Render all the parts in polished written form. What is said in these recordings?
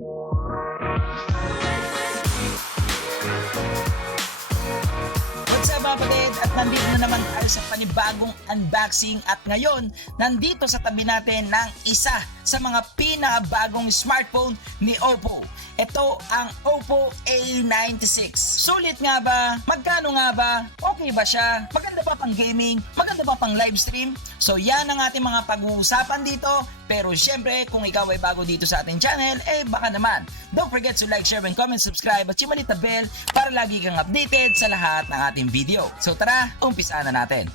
What's up mga kapatid? At nandito na naman tayo sa panibagong unboxing at ngayon nandito sa tabi natin ng isa sa mga pinakabagong smartphone ni Oppo. Ito ang Oppo A96. Sulit nga ba? Magkano nga ba? Okay ba siya? Maganda ba pang gaming? Maganda ba pang live stream? So yan ang ating mga pag-uusapan dito. Pero syempre kung ikaw ay bago dito sa ating channel, baka naman. Don't forget to like, share, and comment, subscribe at yung malita bell para lagi kang updated sa lahat ng ating video. So tara, umpisa na natin.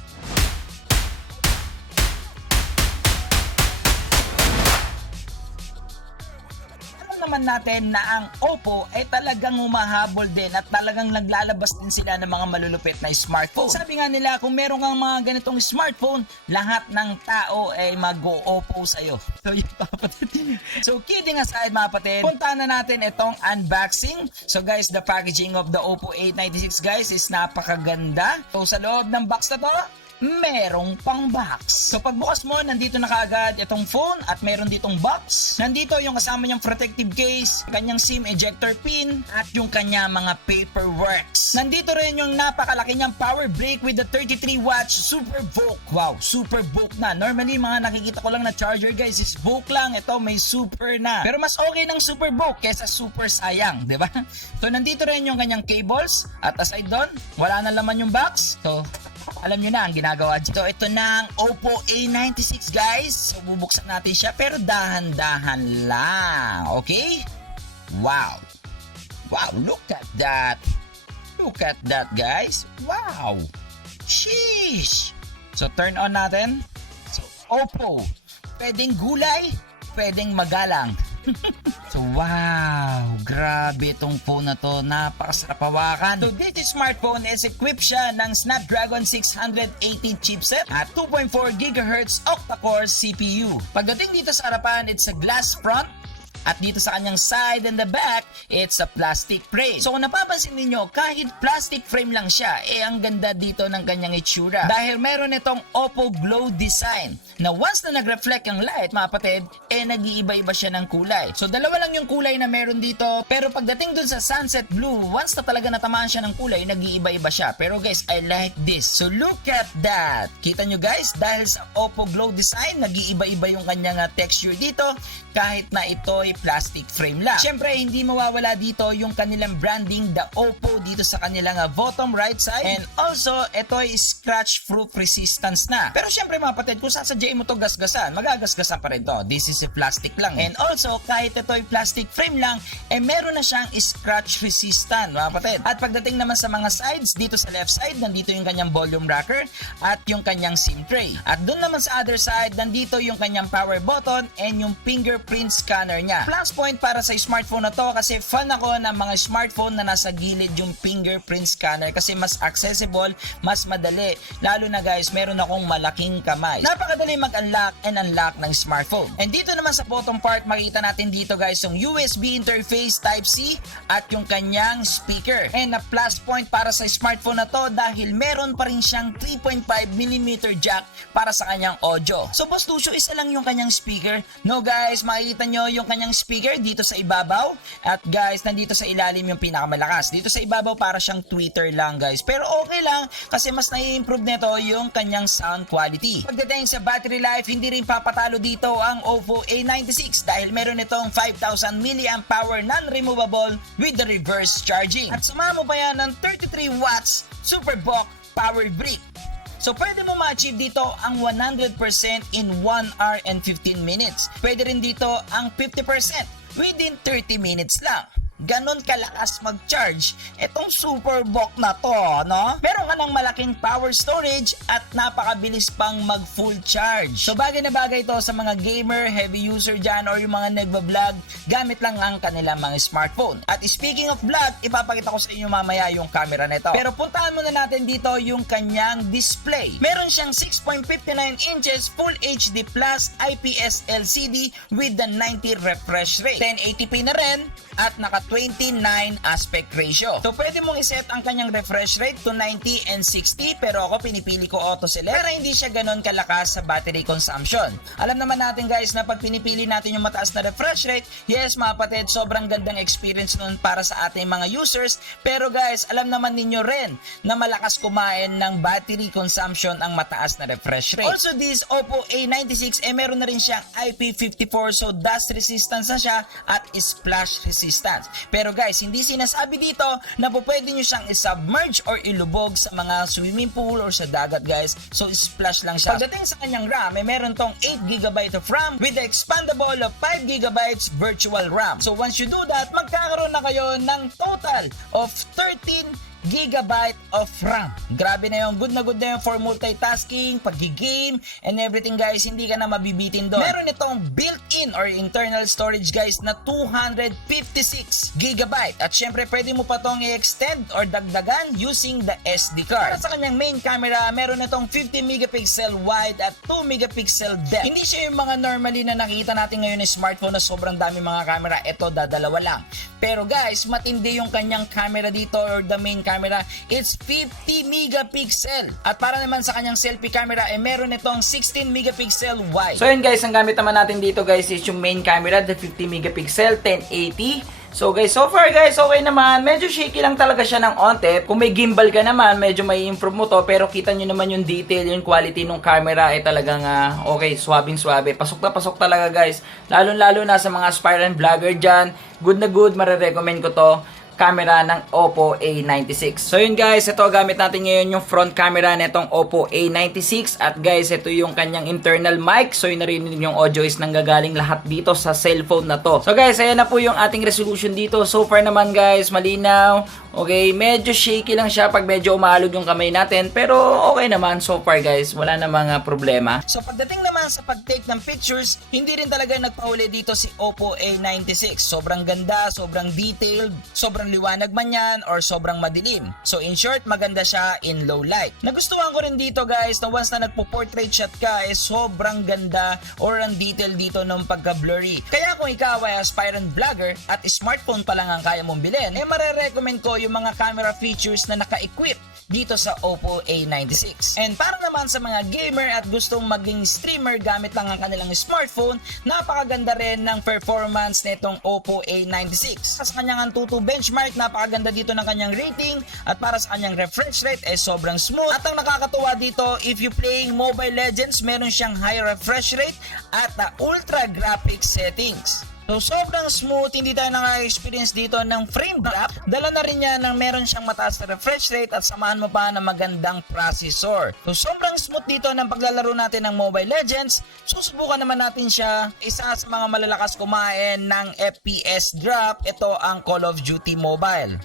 Naman natin na ang Oppo ay talagang humahabol din at talagang naglalabas din sila ng mga malulupit na smartphone. Sabi nga nila, kung meron kang mga ganitong smartphone, lahat ng tao ay mag-o-Oppo sa'yo. So yun mga kapatid. So kidding aside mga kapatid, puntahan na natin itong unboxing. So guys, the packaging of the Oppo A96 guys is napakaganda. So sa loob ng box na to, merong pang box. So pagbukas mo, nandito na kaagad itong phone at meron ditong box. Nandito yung kasama niyang protective case, kanyang SIM ejector pin at yung kanya mga paperworks. Nandito rin yung napakalaki niyang power brick with the 33 watts Super VOOC. Wow, Super VOOC na. Normally mga nakikita ko lang na charger guys is VOOC lang. Ito may Super na. Pero mas okay ng Super VOOC kesa Super sayang, di ba? So nandito rin yung kanyang cables at aside doon, wala na laman yung box. So alam nyo na ang ginagawa dito. So ito na ang Oppo A96 guys. So bubuksan natin siya pero dahan-dahan lang. Okay? Wow. Wow, look at that. Look at that guys. Wow. Sheesh. So turn on natin. So Oppo. Pwedeng gulay, pwedeng magalang. So wow, grabe itong phone na to, napakasarap hawakan. So this smartphone is equipped siya ng Snapdragon 680 chipset at 2.4 GHz octa-core CPU. Pagdating dito sa harapan, it's a glass front. At dito sa kanyang side and the back, it's a plastic frame. So kung napapansin niyo, kahit plastic frame lang siya, ang ganda dito ng kanyang itsura. Dahil meron itong Oppo Glow design na once na nag-reflect ang light, mga kapatid, nag-iiba-iba siya ng kulay. So dalawa lang yung kulay na meron dito, pero pagdating dun sa sunset blue, once na talaga natamaan siya ng kulay, nag-iiba-iba siya. Pero guys, I like this. So look at that. Kita nyo guys, dahil sa Oppo Glow design, nag-iiba-iba yung kanyang texture dito, kahit na ito ay plastic frame lang. Siyempre, hindi mawawala dito yung kanilang branding, the Oppo, dito sa kanilang bottom right side. And also, ito ay scratch-proof resistance na. Pero siyempre mga kapatid, kung sasadyain mo to gasgasan, magagasgasan pa rin to. This is a plastic lang. And also, kahit ito ay plastic frame lang, meron na siyang scratch resistant mga kapatid. At pagdating naman sa mga sides, dito sa left side, nandito yung kanyang volume rocker at yung kanyang SIM tray. At dun naman sa other side, nandito yung kanyang power button and yung fingerprint scanner niya. Plus point para sa smartphone na to kasi fan ako ng mga smartphone na nasa gilid yung fingerprint scanner kasi mas accessible, mas madali. Lalo na guys, meron akong malaking kamay. Napakadali mag-unlock and unlock ng smartphone. And dito naman sa bottom part, makita natin dito guys yung USB interface Type-C at yung kanyang speaker. And a plus point para sa smartphone na to dahil meron pa rin siyang 3.5mm jack para sa kanyang audio. So boss Lucio, isa lang yung kanyang speaker? No guys, makikita nyo yung kanyang speaker dito sa ibabaw at guys, nandito sa ilalim yung pinakamalakas. Dito sa ibabaw para siyang tweeter lang guys, pero okay lang kasi mas nai-improve nito yung kanyang sound quality. Pagdating sa battery life, hindi rin papatalo dito ang Oppo A96 dahil meron itong 5,000 mAh non-removable with the reverse charging. At sumama mo pa yan ng 33 watts Super VOOC power brick. So pwede mo ma-achieve dito ang 100% in 1 hour and 15 minutes. Pwede rin dito ang 50% within 30 minutes lang. Ganon kalakas mag-charge itong Super VOOC na to, no? Meron ka ng malaking power storage at napakabilis pang mag-full charge. So bagay na bagay ito sa mga gamer, heavy user dyan, or yung mga nagbablog, gamit lang ang kanilang mga smartphone. At speaking of vlog, ipapakita ko sa inyo mamaya yung camera nito. Pero puntahan muna natin dito yung kanyang display. Meron siyang 6.59 inches Full HD Plus IPS LCD with the 90 refresh rate. 1080p na rin at naka 29 aspect ratio. So pwede mong iset ang kanyang refresh rate to 90 and 60, pero ako pinipili ko auto select para hindi siya ganon kalakas sa battery consumption. Alam naman natin guys na pag pinipili natin yung mataas na refresh rate, yes mga kapatid, sobrang gandang experience nun para sa ating mga users, pero guys, alam naman ninyo rin na malakas kumain ng battery consumption ang mataas na refresh rate. Also this Oppo A96 meron na rin siyang IP54, so dust resistance na siya at splash resistance. Pero guys, hindi sinasabi dito na po pwede nyo siyang isubmerge or ilubog sa mga swimming pool or sa dagat guys, so splash lang siya. Pagdating sa kanyang RAM, meron tong 8GB of RAM with the expandable of 5GB virtual RAM. So once you do that, magkakaroon na kayo ng total of 13GB of RAM. Grabe na yung good na yung for multitasking, pag-game, and everything guys, hindi ka na mabibitin doon. Meron itong built-in or internal storage guys na 256GB. At syempre pwede mo pa tong i-extend or dagdagan using the SD card. Para sa kanyang main camera, meron itong 50MP wide at 2MP depth. Hindi siya yung mga normally na nakita natin ngayon ng smartphone na sobrang dami mga camera. Ito dadalawa lang. Pero guys, matindi yung kanyang camera dito or the main camera. It's 50MP. At para naman sa kanyang selfie camera, meron itong 16MP wide. So yun guys, ang gamit naman natin dito guys is yung main camera, the 50MP 1080. So guys, so far guys, okay naman. Medyo shaky lang talaga siya ng onte. Kung may gimbal ka naman, medyo may improve mo to. Pero kita nyo naman yung detail, yung quality ng camera ay talagang okay, swabing-swabe. Pasok na pasok talaga guys. Lalo-lalo na sa mga aspirant vlogger dyan. Good na good, marirecommend ko to. Camera ng Oppo A96. So yun guys, ito gamit natin ngayon yung front camera nitong Oppo A96 at guys, ito yung kanyang internal mic. So yun narinig yung audio is nanggagaling lahat dito sa cellphone na to. So guys, ayan na po yung ating resolution dito. So far naman guys, malinaw. Okay, medyo shaky lang siya pag medyo umalog yung kamay natin, pero okay naman so far guys, wala na mga problema. So pagdating naman sa pag-take ng pictures, hindi rin talaga nagpahuli dito si Oppo A96. Sobrang ganda, sobrang detailed, sobrang liwanag man yan or sobrang madilim. So in short, maganda siya in low light. Nagustuhan ko rin dito guys na once na nagpo-portrait shot ka, sobrang ganda or ang detail dito ng pagka-blurry. Kaya kung ikaw ay aspirant vlogger at smartphone pa lang ang kaya mong bilhin, marerecommend ko yung mga camera features na naka-equip dito sa Oppo A96. And para naman sa mga gamer at gustong maging streamer gamit lang ang kanilang smartphone, napakaganda rin ng performance nitong Oppo A96. Sa kanyang Antutu benchmark, napakaganda dito ng kanyang rating at para sa kanyang refresh rate sobrang smooth. At ang nakakatuwa dito, if you playing Mobile Legends, meron siyang high refresh rate at ultra graphics settings. So sobrang smooth, hindi tayo naka-experience dito ng frame drop. Dala na rin niya ng meron siyang mataas na refresh rate at samahan mo pa ng magandang processor. So sobrang smooth dito ng paglalaro natin ng Mobile Legends. Susubukan naman natin siya. Isa sa mga malalakas kumain ng FPS drop, ito ang Call of Duty Mobile.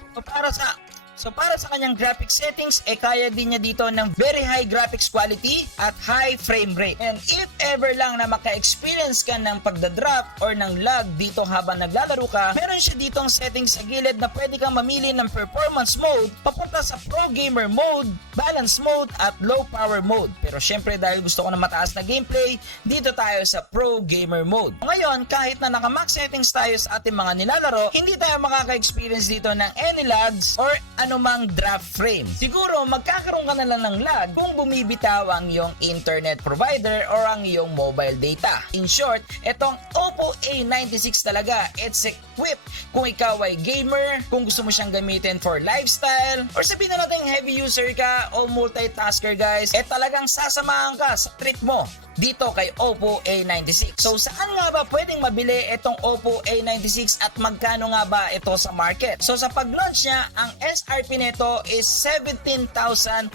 So para sa kanyang graphics settings, kaya din niya dito ng very high graphics quality at high frame rate. And if ever lang na maka-experience ka ng pagdadrop or ng lag dito habang naglalaro ka, meron siya ditong settings sa gilid na pwede kang mamili ng performance mode papunta sa pro gamer mode, balance mode at low power mode. Pero syempre dahil gusto ko na mataas na gameplay, dito tayo sa pro gamer mode. Ngayon, kahit na naka-max settings tayo sa ating mga nilalaro, hindi tayo makaka-experience dito ng any lags or anumang drop frame. Siguro magkakaroon ka na lang ng lag kung bumibitaw ang iyong internet provider or ang iyong mobile data. In short, itong Oppo A96 talaga, it's equipped kung ikaw ay gamer, kung gusto mo siyang gamitin for lifestyle, or sabihin na natin heavy user ka o multitasker guys, talagang sasamahan ka sa trip mo dito kay Oppo A96. So saan nga ba pwedeng mabili itong Oppo A96 at magkano nga ba ito sa market? So sa pag-launch niya, ang SRP nito is 17,999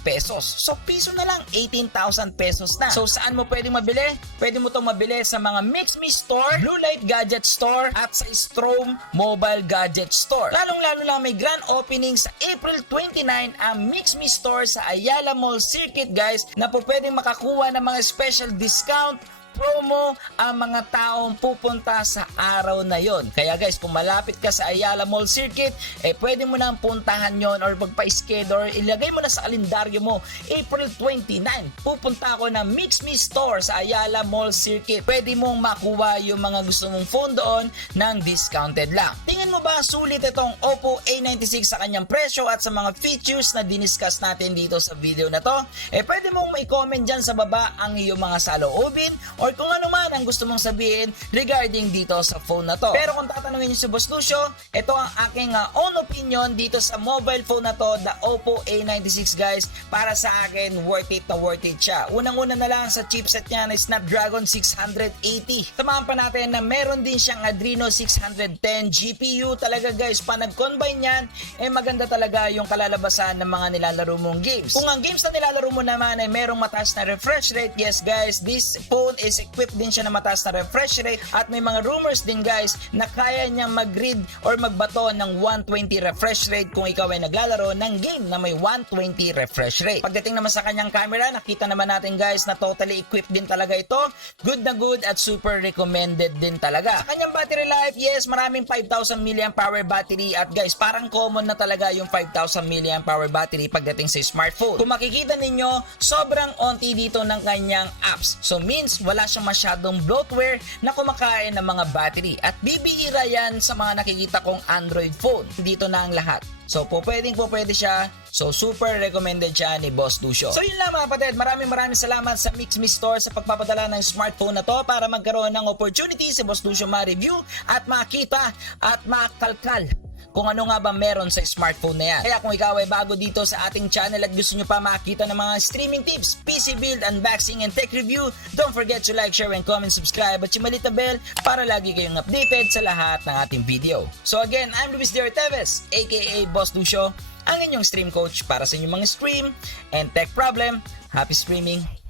pesos. So piso na lang, 18,000 pesos na. So saan mo pwedeng mabili? Pwede mo itong mabili sa mga MixMe Store, Blue Light Gadget Store at sa Strom Mobile Gadget Store. Lalong-lalo lang may grand opening sa April 29 ang MixMe Store sa Ayala Mall Circuit guys, na po pwedeng makakuha ng mga special discount promo ang mga taong pupunta sa araw na yon. Kaya guys, kung malapit ka sa Ayala Mall Circuit, pwede mo nang puntahan yon or magpa-schedule or ilagay mo na sa kalendaryo mo. April 29, pupunta ako ng Mix Me Store sa Ayala Mall Circuit. Pwede mong makuha yung mga gusto mong phone doon ng discounted lang. Tingin mo ba sulit itong Oppo A96 sa kanyang presyo at sa mga features na diniscuss natin dito sa video na to? Pwede mong i-comment dyan sa baba ang iyong mga saloobin or kung ano man ang gusto mong sabihin regarding dito sa phone na to. Pero kung tatanungin niyo si Boss Lucio, ito ang aking own opinion dito sa mobile phone na to, the Oppo A96 guys. Para sa akin, worth it siya. Unang-una na lang sa chipset niya na Snapdragon 680. Tamahan pa natin na meron din siyang Adreno 610 GPU. Talaga guys, pa nag-combine yan, maganda talaga yung kalalabasan ng mga nilalaro mong games. Kung ang games na nilalaro mo naman ay merong mataas na refresh rate, yes guys, this phone is equipped din siya na mataas na refresh rate at may mga rumors din guys na kaya niyang mag-read or magbato ng 120 refresh rate kung ikaw ay naglalaro ng game na may 120 refresh rate. Pagdating naman sa kanyang camera, nakita naman natin guys na totally equipped din talaga ito. Good na good at super recommended din talaga. Sa kanyang battery life, yes, maraming 5,000 mAh battery at guys, parang common na talaga yung 5,000 mAh battery pagdating sa smartphone. Kung makikita ninyo, sobrang onti dito ng kanyang apps. So means wala siyang masyadong bloatware na kumakain ng mga battery at bibihira yan sa mga nakikita kong Android phone. Dito na ang lahat. So pwede siya. So super recommended siya ni Boss Lucio. So yun lang mga kapatid, maraming salamat sa Mix Me Store sa pagpapadala ng smartphone na to para magkaroon ng opportunity si Boss Lucio ma-review at makita at makalkal kung ano nga ba meron sa smartphone na yan. Kaya kung ikaw ay bago dito sa ating channel at gusto nyo pa makita ng mga streaming tips, PC build, unboxing, and tech review, don't forget to like, share, and comment, subscribe at yung malita bell para lagi kayong updated sa lahat ng ating video. So again, I'm Luis D. Orteves, aka Boss Lucio, ang inyong stream coach para sa inyong mga stream and tech problem. Happy streaming!